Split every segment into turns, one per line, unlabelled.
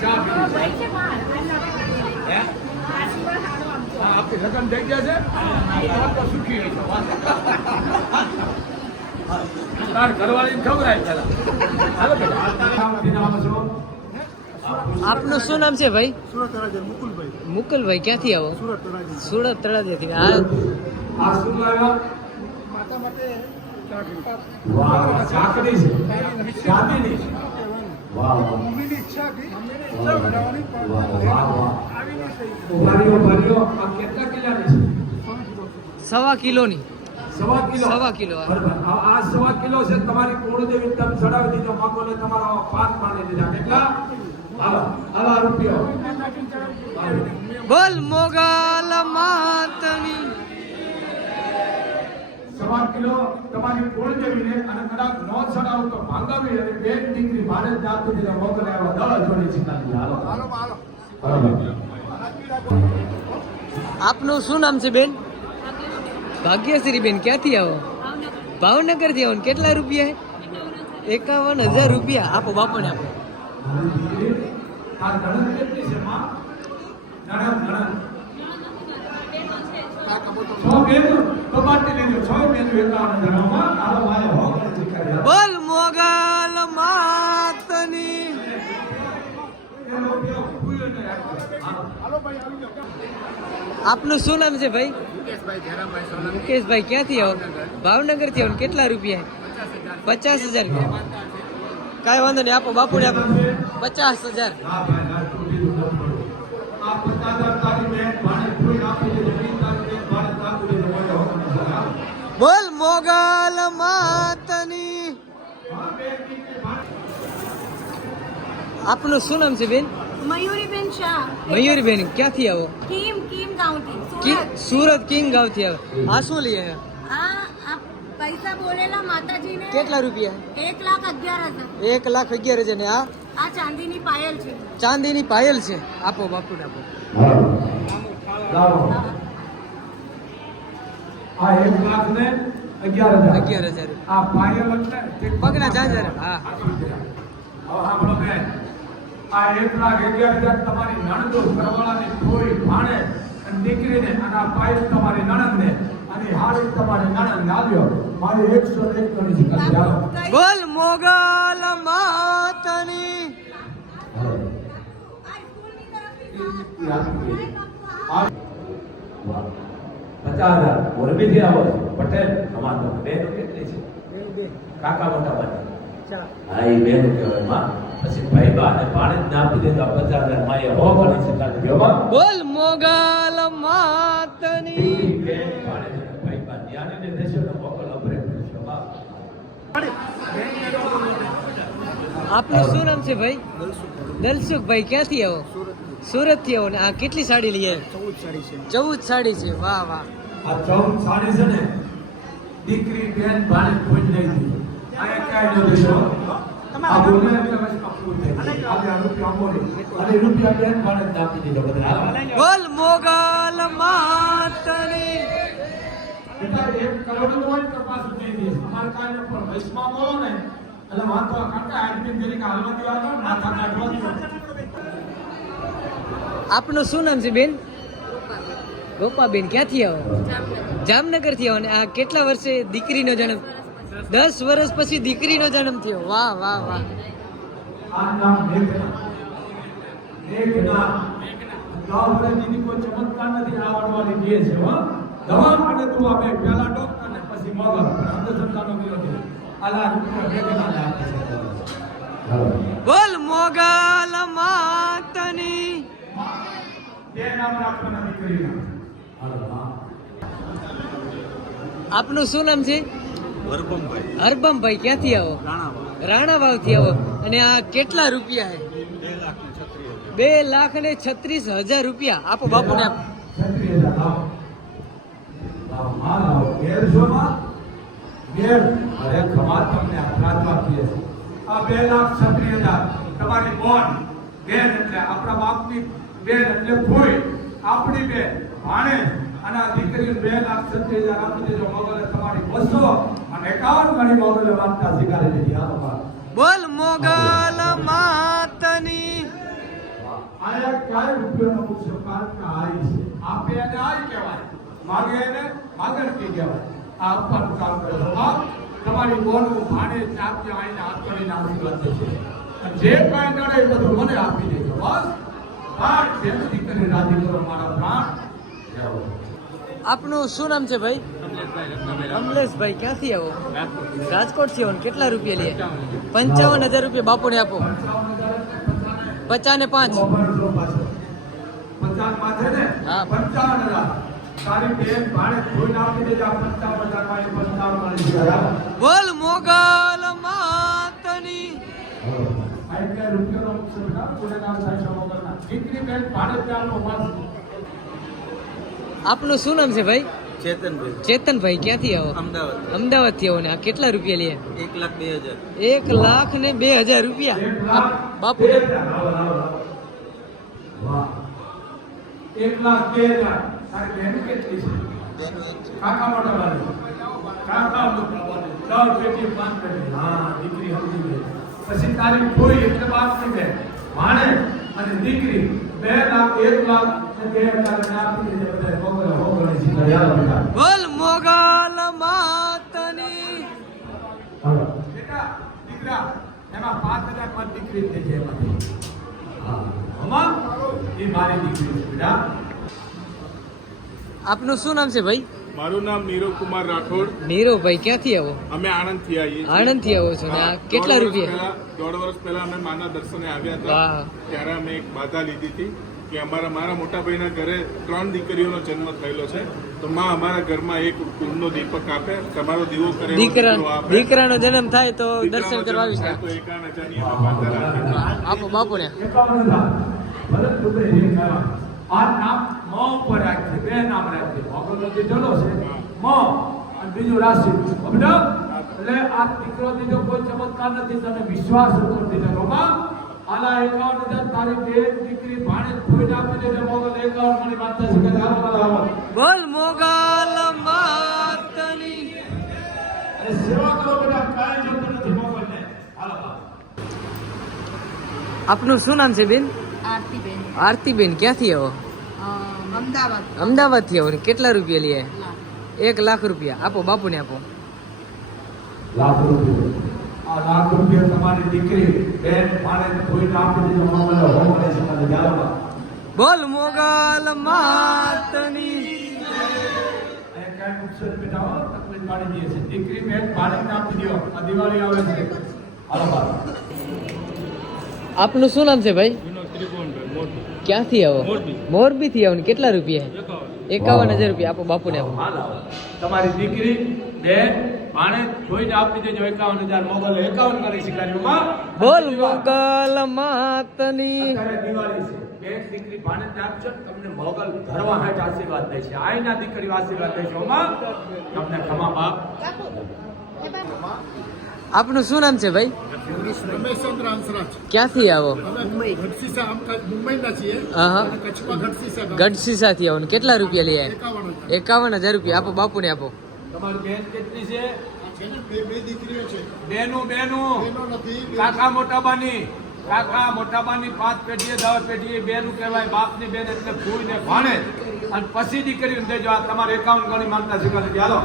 છે.
આપણી થઈ ગયા તાર ખવડાય પેલા. હાલો
આપનું શું નામ છે ભાઈ?
સુરત રાજન મુકુલભાઈ.
મુકુલભાઈ ક્યાંથી આવો?
સુરત રાજન
સુરત તળાજાથી. આ
આ શું
માતા માટે
વાહ ઝાકડી છે. ચાંદીની વાહ વાહ.
મમ્મીની ઈચ્છા હતી. મમ્મીની ઈચ્છા કરાવવાની પણ
વાહ વાહ વાહ.
આવી ન થઈ
ઉભારીઓ ભર્યો આ કેટલા કિલોની છે?
સવા કિલોની.
સવા કિલો?
સવા કિલો.
આ સવા કિલો છે તમારી કુળદેવી તમે ચડાવી દીધો માગોને તમારો પાક પાણી દીધા કેટલા? હાલો હાલો આ
બોલ મોગલ માતની.
સવા તમારી તમારી કુળદેવીને અને કદાચ નો ચડાવો તો ભાંગાવી અને બે દીકરી ભારત જાતી દીધા મોકલે એવા દળ જોડે શીખાડી હાલો.
હાલો હાલો.
હાલો
આપનું શું નામ છે બેન? ભાગ્યશ્રી બેન ક્યાંથી આવો? ભાવનગરથી આવો કેટલા રૂપિયા એકાવન હજાર રૂપિયા. આપો બાપુને આપો.
આ નણંદ કેટલી છે માં? નણંદ નણંદ છ બેનો તો બાટી લીધો છ એકાવન હજારમાં હાલો મારે હો ગણતરી
બોલ મોગલ માતની. આપનું શું નામ છે ભાઈ? મુકેશભાઈ ક્યાંથી આવો? ભાવનગરથી આવો કેટલા રૂપિયા? પચાસ હજાર કાંઈ વાંધો નહીં, આપો, બાપુને આપો. પચાસ હજાર. મોગલ માતની આપનું શું નામ છે બેન
મયુરીબેન શાહ
મયુરબેન ક્યાંથી આવો
કિમ કિમ ગાંવથી સુરત
કિમ ગાંવથી આવો આ શું લઈએ?
આ આ પૈસા બોલેલા માતાજીને
કેટલા રૂપિયા
એક લાખ અગિયાર હજાર
એક લાખ અગિયાર હજાર ને આ
આ ચાંદીની પાયલ છે
ચાંદીની પાયલ છે આપો બાપુ આપો
આ એક લાખ ને અગિયાર હજાર.
અગિયાર હજાર.
આ પાયલ
પગના ઝાંઝર હા.
હવે બેન આ એક લાખ અગિયાર હજાર તમારી નણંદો ઘરવાળાની કોઈ ભાણે અને દીકરીને અને આ પાયલ તમારી નણંદને અને હાડી તમારી નણંદ. આવ્યો મારી એકસો એક ગણી હાલો.
બોલ મોગલ માતની.
આ
આ મોરબીથી આવો છો. પટેલ અમાર તો બેન કેટલી છે? કાકા મોટા ભાઈ હા એ બેન કહેવાયમાં પછી ભાઈ બા ને પાણી જ ના આપી દે તો પચાસ હજારમાં એ હો ગણી શીખાડી ગયો માં
બોલ મોગાલ માતની.
બેન છે ભાઈ બા ન્યાને દેશો તો મોકલ અભરે કરશો
આપનું શું નામ છે ભાઈ? દલસુખભાઈ ક્યાંથી આવો? સુરતથી આવો ને. આ કેટલી સાડી લઈએ
ચૌદ સાડી છે.
ચૌદ સાડી છે. વાહ વાહ.
આ ચૌદ સાડી છે ને દીકરી બેન ભાણે કોઈ નહીં દીધી આ એક કાયદો દેશો આ બોલે એટલે બસ કપૂર થઈ ગયું. આ રૂપિયા મોરી અને રૂપિયા બેન ભાણે જ આપી દીધો બધા.
બોલ મોગલ માતની.
બેટા, એક હોય તો ન બોલો ને, એટલે વાંધો આદમી તરીકે હાલવા દેવા.
આપનું શું નામ છે બેન? ગોપાબેન ક્યાંથી આવો? જામનગર. થી આવો ને આ કેટલા વર્ષે દીકરીનો જન્મ? દસ વર્ષ પછી દીકરીનો જન્મ થયો. વાહ વાહ વાહ. બોલ મોગલ માતની.
બે નામ રાખવાના દીકરીના.
આપનું શું નામ છે?
વરપમભાઈ
હરબમભાઈ ક્યાંથી આવો?
રાણાવા
થી આવો. અને આ કેટલા રૂપિયા છે?
બે લાખ ને છત્રીસ
હજાર. રૂપિયા. આપો
બાપુ ને તમારી બોન બેન એટલે આપણા બાપની બેન એટલે ફોઈ આપણી બેન. ભાણે અને આ દીકરીને બે લાખ છત્રીસ હજાર આપી દેજો મોગલે તમારી બસો અને એકાવન ગણી મોગલે વાંચતા સ્વીકારી દીધી. આ.
બોલ મોગલ માતની.
આયા ક્યારે રૂપિયાનો મુખ્ય કારણ કે આઈ છે? આપે એને આઈ કહેવાય. માગે એને માગણકી કહેવાય. આ આપવાનું કામ કરે. છે તમારી બોનું ભાણે ચાપી આઈને હાથ કરીને આશીર્વાદ અને જે કાંઈ નડે એ બધું મને આપી દેજો. બસ. પ્રાણ બેનથી કરી રાજી કરો મારા પ્રાણ.
આપનું શું નામ છે ભાઈ? કમલેશભાઈ ક્યાંથી આવો? રાજકોટથી આવો કેટલા રૂપિયા લે પંચાવન હજાર રૂપિયા બાપુને આપો. પચાસ ને? પાંચ હા. બોલ મોગલ માતની.
રૂપિયાનો. દીકરી બેન ભાડે વાસ.
આપનું શું નામ છે ભાઈ
ચેતનભાઈ
ચેતનભાઈ ક્યાંથી આવો
અમદાવાદ
અમદાવાદથી આવો ને આ કેટલા રૂપિયા લે
એક લાખ બે હજાર
એક લાખ ને બે હજાર રૂપિયા બાપુ.
એક લાખ બે હજાર. તારી બેન કેટલી છે? કાકા મોટા વાળી. કાકા મોટા વાળી. ચાર પેટી, પાંચ પેટી. હા, દીકરી સમજી ગઈ. પછી તારી કોઈ એટલે બાપની બેન. ભાણે અને દીકરી બે લાખ એક લાખ
બોલ મોગલ માતની.
બેટા, દીકરા, એમાં પાંચ હજારમાં દીકરી થઈ જાય એમાંથી. એ મારી દીકરી છે બેટા.
આપનું શું નામ છે ભાઈ?
મારું નામ નીરવ કુમાર રાઠોડ.
નીરવભાઈ ક્યાંથી આવો?
અમે આણંદથી આવીએ.
આણંદથી આવો છો ને? આ
હા,
કેટલા રૂપિયા?
દોઢ વર્ષ પહેલા અમે માના દર્શને આવ્યા હતા. ત્યારે અમે એક બાધા લીધી હતી. કે અમારા મારા મોટા ભાઈના ઘરે ત્રણ દીકરીઓનો જન્મ થયેલો છે તો માં અમારા ઘરમાં એક કુંડનો દીપક આપે તમારો દીવો કરે.
દીકરાનો જન્મ થાય તો દર્શન કરવા આવી
જન્મ તો એકાન રાખી.
આપો બાપુને
હજાર. આ નામ મ ઉપર રાખજે. બે નામ રાખજે. ભગવાનનો જે જડો છે, મ. અને બીજું રાશિ. સમજો? એટલે આ દીકરો દીધો કોઈ ચમત્કાર નથી તમે વિશ્વાસ ઉપર દીધો રોમા આલા అకౌంట్ తారీఖు બેન દીકરી ભાણે మొగలు. હાલો, હાલો.
આપનું શું નામ છે બેન?
આરતીબેન.
આરતીબેન ક્યાંથી આવો?
અમદાવાદ
અમદાવાદ. થી આવો ને કેટલા રૂપિયા લે? એક લાખ રૂપિયા. આપો બાપુને આપો.
લાખ રૂપિયા. આ લાખ રૂપિયા તમારી દીકરી બેન મારે કોઈને આપી દીધો. મોગલે હો મને સમજ જાળવા
બોલ મોગલ માતની.
એ કાઈ નુકસાન બેટા તકલીફ પાડી દઈએ છે. દીકરી બેન બાળકને આપી દો આ દિવાળી આવે છે. હાલો બાર
આપનું શું નામ છે ભાઈ? ક્યાંથી આવો?
મોરબી.
થી આવો ને કેટલા રૂપિયા? એકાવન. હજાર રૂપિયા આપો બાપુને આપો.
આવો. તમારી દીકરી બેન માણે જોઈને આપી દેજો એકાવન હજાર મોગલે એકાવન કરી શીખાડ્યું
બોલ મોગલ માતની.
દિવાળી છે. બેન દીકરી ભાણે આપજો તમને મોગલ ધરવા હાટ આશીર્વાદ દે છે. આઈના દીકરીઓ આશીર્વાદ દે છે ઓમાં તમને ખમા બાપ
આપનું શું નામ છે ભાઈ? ક્યાંથી આવો. ગઢસીસા થી આવો. ને કેટલા રૂપિયા
લઈ આવ્યા?
એકાવન હજાર રૂપિયા આપો બાપુને આપો.
તમારી બેન કેટલી છે?
આ છે ને બે બે દીકરીઓ છે.
બેનું બેનું.
બેનો નથી
કાકા મોટાબાની. કાકા મોટાબાની પાંચ પેઢીએ દસ પેઢીએ બેનું કહેવાય. બાપની બેન એટલે ફૂઈ ને ભાણે. અને પછી દીકરીને દેજો. આ તમારે એકાવન ગણી માનતા શીખવાડી ચાલો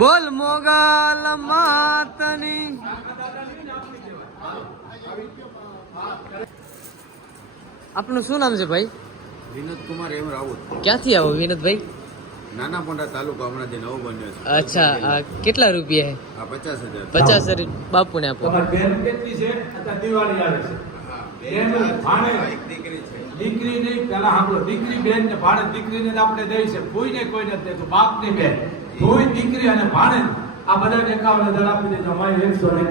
બોલ મોગલ માતની. આપનું શું નામ છે ભાઈ?
વિનોદ કુમાર એમ રાવત
ક્યાંથી આવો વિનોદભાઈ?
નાના મોટા તાલુકો હમણાં જે નવો બન્યો છે.
અચ્છા આ કેટલા રૂપિયા
આ પચાસ હજાર.
પચાસ બાપુને આપો.
તમારી બેન કેટલી છે? અત્યારે દિવાળી આવે છે. બેનું ભાણે
એક દીકરી છે.
દીકરી નહીં પેલા સાંભળો. દીકરી બેન ને ભાણે દીકરીને આપણે દઈ છે. ફૂઈ ને કોઈ નથી દેતું બાપની બેન. ધોઈ દીકરી અને ભાણે આ બધા એકાવન હજાર આપી દેજો. અમારી એકસો એક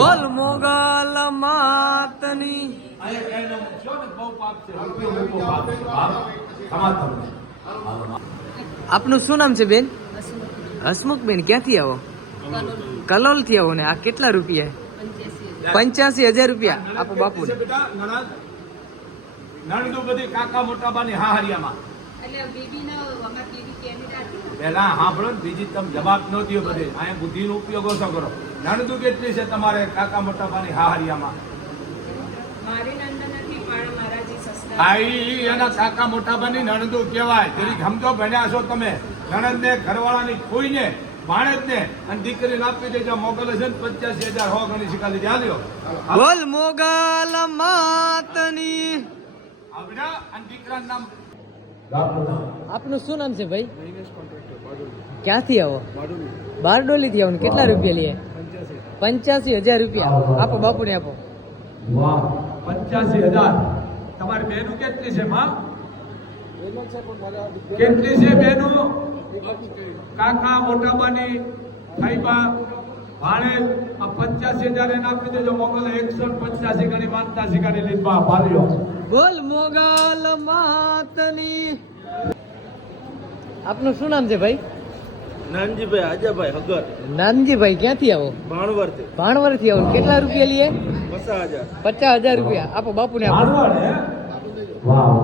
બોલ મોગલ માતની.
કઈ બહુ પાપ છે.
આપનું શું નામ છે બેન? હસમુખ. બેન ક્યાંથી આવો? કલોલથી આવો ને. આ કેટલા રૂપિયા પંચ્યાસી હજાર. રૂપિયા આપો બાપુ
છે બેટા નણંદ. નણંદો બધી કાકા મોટા બાની હાહરિયામાં
એટલે બેબીનો અમાર બેબી કેનેડા હતી ને.
પહેલા સાંભળો ને બીજી તમે જવાબ ન દો બધે. અહીંયા બુદ્ધિનો ઉપયોગ ઓછો કરો. નણંદુ કેટલી છે તમારે કાકા મોટાપાની હાહરિયામાં
મારા જે સસરા
આ ઈ એના કાકા મોટા બની નણંદુ કહેવાય. જેની સમજો ભણ્યા છો તમે. નણંદ ને ઘરવાળાની કોઈ ને ભાણેજ ને અને દીકરીને આપી દેજો. મોગલ છે ને પચાસી હજાર હો ગણી શીખા લીધી. હાલ્યો.
બોલ મોગલ માતની.
આ અને દીકરાનું નામ
આપનું શું નામ છે ભાઈ? ક્યાંથી આવો? બારડોલી. થી આવો ને કેટલા રૂપિયા લઈએ? પંચ્યાસી હજાર. રૂપિયા. આપો બાપુ ને આપો.
વાહ પંચ્યાસી હજાર. તમારી બહેનું કેટલી છે માં? કેટલી છે બહેનું? કાકા મોટાબાની ભાઈબા ભાણે આ પંચ્યાસી હજાર એને આપી દેજો મોગલ એકસો પંચ્યાસી ગણી માનતા શીખાડી લીધા ભાલ્યો
બોલ મોગલ માતની. આપનું શું નામ છે ભાઈ?
નાનજીભાઈ આજાભાઈ હગર.
નાનજીભાઈ ક્યાંથી આવો?
ભાણવરથી.
ભાણવરથી આવો. કેટલા રૂપિયા લઈએ
પચાસ હજાર
પચાસ હજાર રૂપિયા આપો. બાપુ ને આપો
હે? વાહ.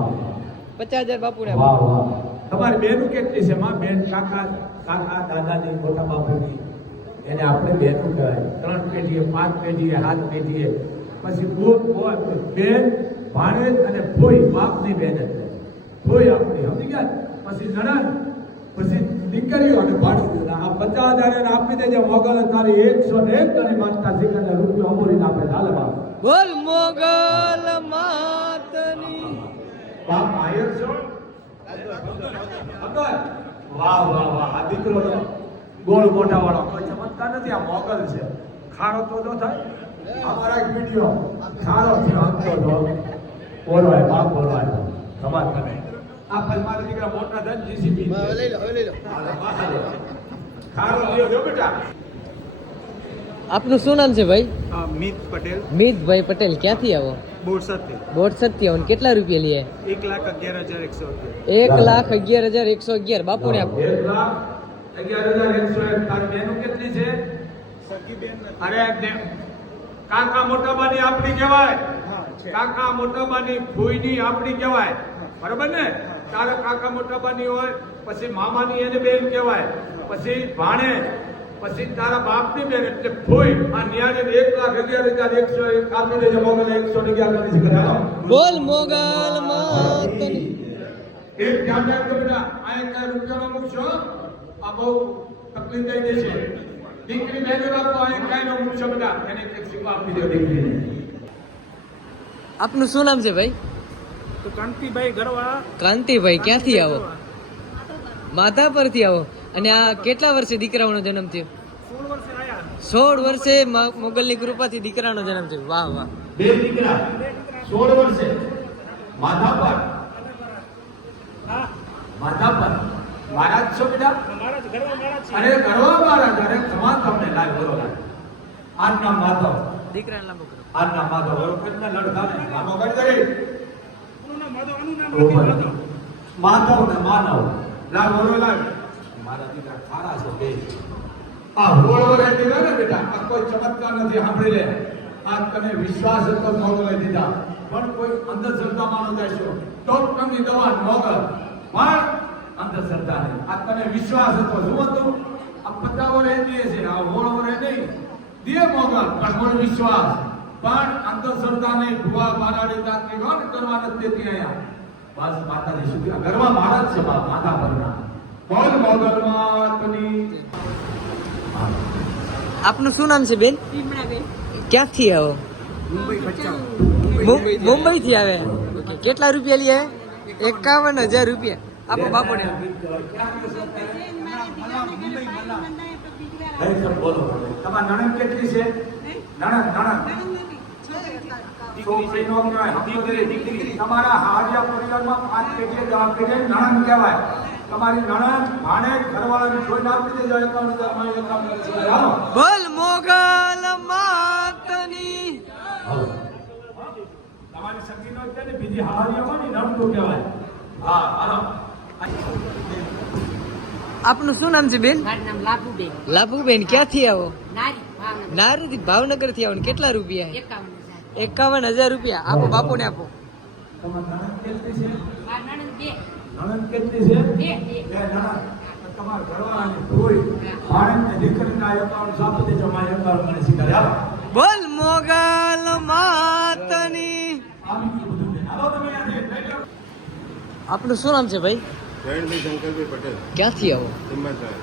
પચાસ હજાર બાપુ ને આપો
તમારી બેનું કેટલી છે માં? બેન કાકા કાકા દાદાની મોટા બાપુની. એને આપણે બહેનું કહેવાય. ત્રણ પેઢીએ પાંચ પેઢીએ સાત પેઢીએ. પછી બેન ભાણેજ અને ભોઈ બાપની બેન એટલે. ભોઈ આપણી સમજી ગયા? પછી નણંદ પછી દીકરીઓ અને ભાણેજ આ પચાસ હજાર એને આપી દેજે મોગલ તારી એકસો ને એક ગણી માનતા સિકંદર રૂપિયો અમોરીને આપણે હાલ બાપ.
બોલ મોગલ માતની.
બાપ આયર છો? વાહ વાહ વાહ આ દીકરો તો ગોળ મોઢા વાળો કોઈ ચમત્કાર નથી આ મોગલ છે. ખારો તો જો થાય. અમારા એક વીડિયો. ખારો છે હમતો તો બોલવાય બાપ બોલવાય સમાજ કરે. આ ફલ મારા દીકરા મોટા ધન જીસીબી લઈ લો લઈ લો. ખારો લ્યો જો બેટા.
આપનું શું નામ છે ભાઈ?
મિત પટેલ.
મિતભાઈ પટેલ ક્યાંથી આવો?
બોરસદથી
બોરસદથી આવો. ને કેટલા રૂપિયા લઈએ
એક લાખ અગિયાર હજાર એકસો
એક લાખ અગિયાર હજાર એકસો અગિયાર. બાપુ ને આપો.
એક લાખ અગિયાર હજાર એકસો એક. કેટલી છે? અરે કાકા મોટાબાની આપણી કહેવાય. કાકા મોટાબાની ફૂઈની આપણી કહેવાય. બરાબર ને? તારા કાકા મોટાબાની હોય પછી મામાની એને બેન કહેવાય પછી ભાણે પછી તારા બાપની બેન એટલે ફોઈ આ ન્યાને એક લાખ અગિયાર હજાર એકસો એક જમા એકસો અગિયાર કરી
બોલ મોગલ માતની.
એક ધ્યાન રાખજો બેટા આ એક રૂપિયામાં મૂકશો? આ બહુ તકલીફ થઈ જશે. દીકરી બહેનો રાખો આ કાંઈ ન મૂકશો બેટા. એને એક શીખવા આપી દો દીકરીને.
આપનું શું નામ છે ભાઈ?
તો કાંતિભાઈ ગરવા.
કાંતિભાઈ ક્યાંથી આવો? માધા પરથી આવો. અને આ કેટલા વર્ષે દીકરાઓનો જન્મ થયો?
સોળ વર્ષે
મોગલની કૃપાથી દીકરાનો જન્મ થયો. વાહ વાહ.
બે દીકરા. સોળ વર્ષે. માથા પર. માથા પર. મારા જ છો બેટા
અરે ગરવા મારા જ
અરે ખમા તમને લાગ બોલો આજના માધવ.
દીકરાને લાંબો કરો.
આજના માધવ. ઓળખ કેટલા લડતા ને કરી દઈ
પૂરું નામ માધવ
ને માનવ. લાગ બોલો લાગ મારા દીકરા ખારા છે બે. આ હોળો રહેતી રહે ને બેટા આ કોઈ ચમત્કાર નથી સાંભળી લે. આ તને વિશ્વાસ હતો મોગલ લઈ દીધા. પણ કોઈ અંધશ્રદ્ધા માનો જશો ડોક્ટરની દવા મોગલ. પણ અંધશ્રદ્ધા નહીં. આ તને વિશ્વાસ હતો. જુઓ તો આ પચાવો રહે છે આ હોળો રહે નહીં. દે મોગલ પણ વિશ્વાસ. પણ અંધશ્રદ્ધાને ભૂવા બારાડી દાંતની ગણ કરવા નથી દેતી અહીંયા બસ માતાજી સુધી આ ગરબા મારા જ છે માતા પરના. બોલ મોગલ માતની.
આપનું શું નામ છે બેન? ક્યાંથી આવો? મુંબઈ થી આવે? કેટલા રૂપિયા લઈએ એકાવન હજાર રૂપિયા. આપો બાપો ને
બોલો. તમારા નણંદ કેટલી છે? નણંદ નણંદ. છોકરી નો કહેવાય દીકરી દીકરી તમારા હાજિયા પરિવારમાં પાંચ પેઢીએ દસ પેઢીએ નણંદ કહેવાય તમારી નણંદ ભાણેજ ઘરવાળાને જોઈને આપી દેજો એકાવન હજારમાં એકાવન
બોલ મોગલ માતની.
તમારી સગીનો છે ને બીજી હારીઓમાં ને નમતું કહેવાય. હા હાલો
આપનું શું નામ છે બેન?
મારું નામ લાભુબેન.
લાભુબેન ક્યાંથી આવો?
નારી ભાવનગર.
થી આવો ને કેટલા રૂપિયા?
એકાવન.
એકાવન હજાર રૂપિયા. આપો બાપુને આપો.
તમારી નણંદ કેટલી છે?
મારા નણંદ બે.
નણંદ કેટલી છે?
બે બે.
બે નણંદ તમારા ઘરવાળાની ધોઈ ભાણેજને દીકરીના એકાવન આપી
બોલ મોગલ માતની. આપનું શું નામ છે ભાઈ?
જયંતભાઈ શંકરભાઈ પટેલ.
ક્યાંથી આવો?
હિંમતનગર.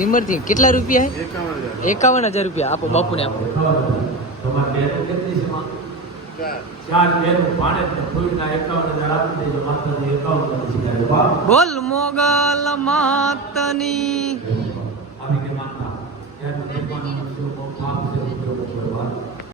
હિંમતનગર.
કેટલા રૂપિયા
એકાવન હજાર.
એકાવન હજાર રૂપિયા. આપો બાપુને આપો.
તમારી બેનું કેટલી છે માં?
ચાર.
ચાર બેન ભાણેજને ધોઈના એકાવન હજાર આપી દેજો માતાજી એકાવન મને
બોલ મોગલ માતની.